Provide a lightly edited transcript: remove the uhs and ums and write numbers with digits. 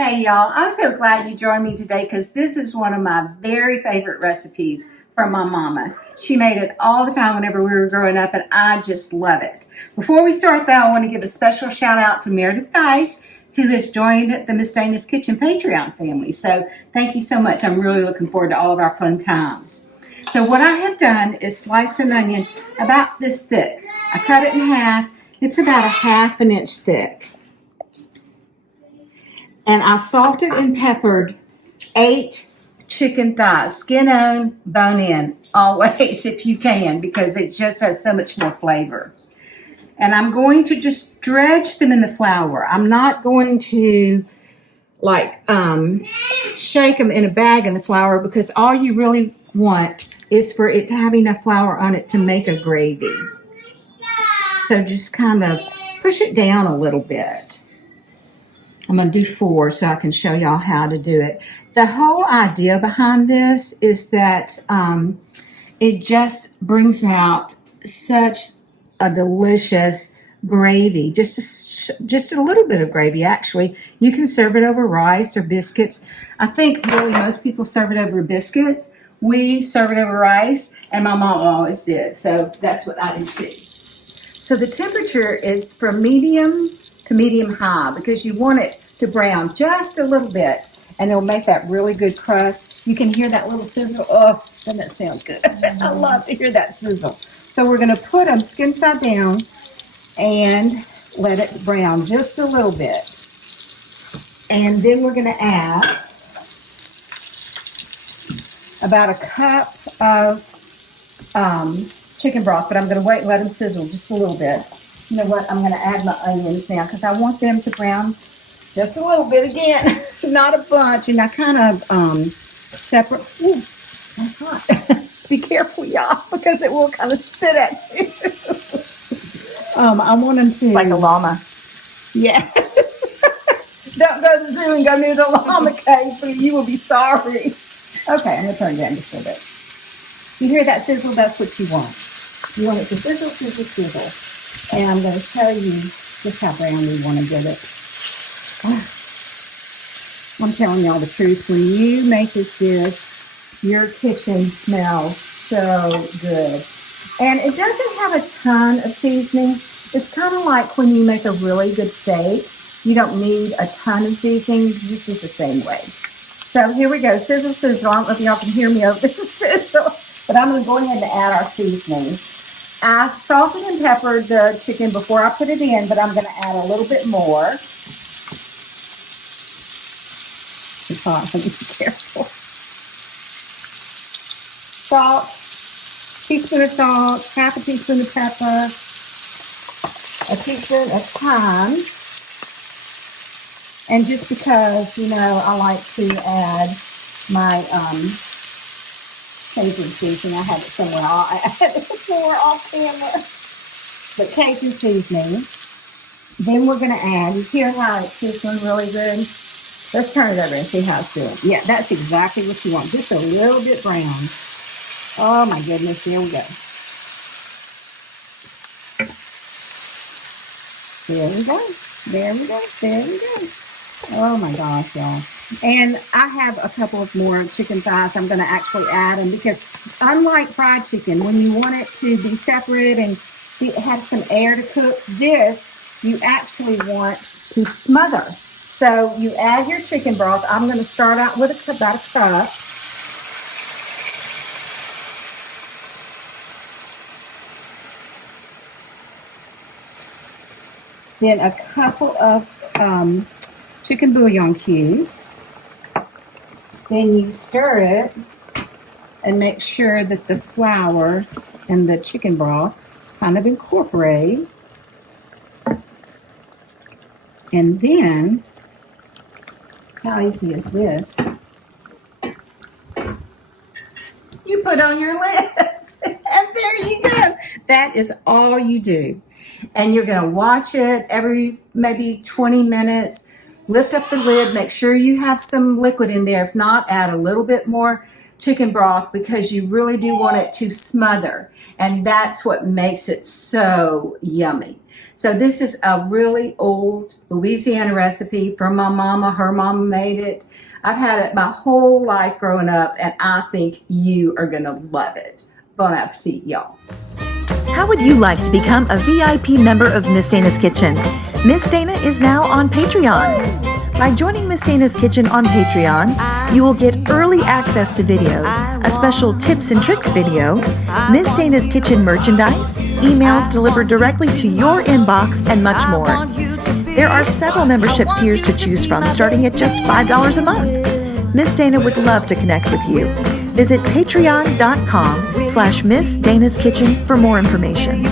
Hey y'all, I'm so glad you joined me today because this is one of my very favorite recipes from my mama. She made it all the time whenever we were growing up and I just love it. Before we start though, I want to give a special shout out to Meredith Geis who has joined the Miss Dana's Kitchen Patreon family. So thank you so much. I'm really looking forward to all of our fun times. So what I have done is sliced an onion about this thick. I cut it in half. It's about a half an inch thick. And I salted and peppered 8 chicken thighs, skin on, bone in, always if you can, because it just has so much more flavor. And I'm going to just dredge them in the flour. I'm not going to shake them in a bag in the flour because all you really want is for it to have enough flour on it to make a gravy. So just kind of push it down a little bit. I'm going to do 4 so I can show y'all how to do it. The whole idea behind this is that it just brings out such a delicious gravy. Just a little bit of gravy, actually. You can serve it over rice or biscuits. I think really most people serve it over biscuits. We serve it over rice, and my mom always did. So that's what I do too. So the temperature is from medium to medium high because you want it to brown just a little bit and it'll make that really good crust. You can hear that little sizzle. Oh, doesn't that sound good? I love to hear that sizzle. So we're going to put them skin side down and let it brown just a little bit. And then we're going to add about a cup of chicken broth, but I'm going to wait and let them sizzle just a little bit. You know what? I'm going to add my onions now because I want them to brown just a little bit again, not a bunch. And I kind of separate. Ooh, that's hot. Be careful, y'all, because it will kind of spit at you. I want them to. Like a llama. Yes. Don't go to the zoo and go near the llama cave, but you will be sorry. Okay, I'm going to turn it down just a little bit. You hear that sizzle? That's what you want. You want it to sizzle, sizzle, sizzle. And I'm going to show you just how brown we want to get it. I'm telling y'all the truth. When you make this dish, your kitchen smells so good. And it doesn't have a ton of seasoning. It's kind of like when you make a really good steak. You don't need a ton of seasoning. This is the same way. So here we go. Sizzle, sizzle. I don't know if y'all can hear me over the sizzle. But I'm going to go ahead and add our seasoning. I salted and peppered the chicken before I put it in, but I'm going to add a little bit more. It's hot, so be careful. Salt, teaspoon of salt, half a teaspoon of pepper, a teaspoon of thyme. And just because, you know, I like to add my Cajun seasoning. I have it somewhere. I'll add it more off camera. But Cajun seasoning. Then we're going to add, you hear how it's sizzling really good? Let's turn it over and see how it's doing. Yeah, that's exactly what you want. Just a little bit brown. Oh my goodness, here we go. There we go. There we go. There we go. Oh my gosh, y'all. And I have a couple of more chicken thighs. I'm going to actually add them because unlike fried chicken, when you want it to be separate and have some air to cook, this you actually want to smother. So you add your chicken broth. I'm going to start out with about a cup. Then a couple of chicken bouillon cubes. Then you stir it and make sure that the flour and the chicken broth kind of incorporate. And then, how easy is this? You put on your lid, and there you go. That is all you do. And you're going to watch it every maybe 20 minutes. Lift up the lid, make sure you have some liquid in there. If not, add a little bit more chicken broth because you really do want it to smother, and that's what makes it so yummy. So this is a really old Louisiana recipe from my mama. Her mama made it. I've had it my whole life growing up, and I think you are going to love it. Bon appetit, y'all. How would you like to become a VIP member of Miss Dana's Kitchen? Miss Dana is now on Patreon. By joining Miss Dana's Kitchen on Patreon, you will get early access to videos, a special tips and tricks video, Miss Dana's Kitchen merchandise, emails delivered directly to your inbox, and much more. There are several membership tiers to choose from, starting at just $5 a month. Miss Dana would love to connect with you. Visit patreon.com/Miss Dana's Kitchen for more information.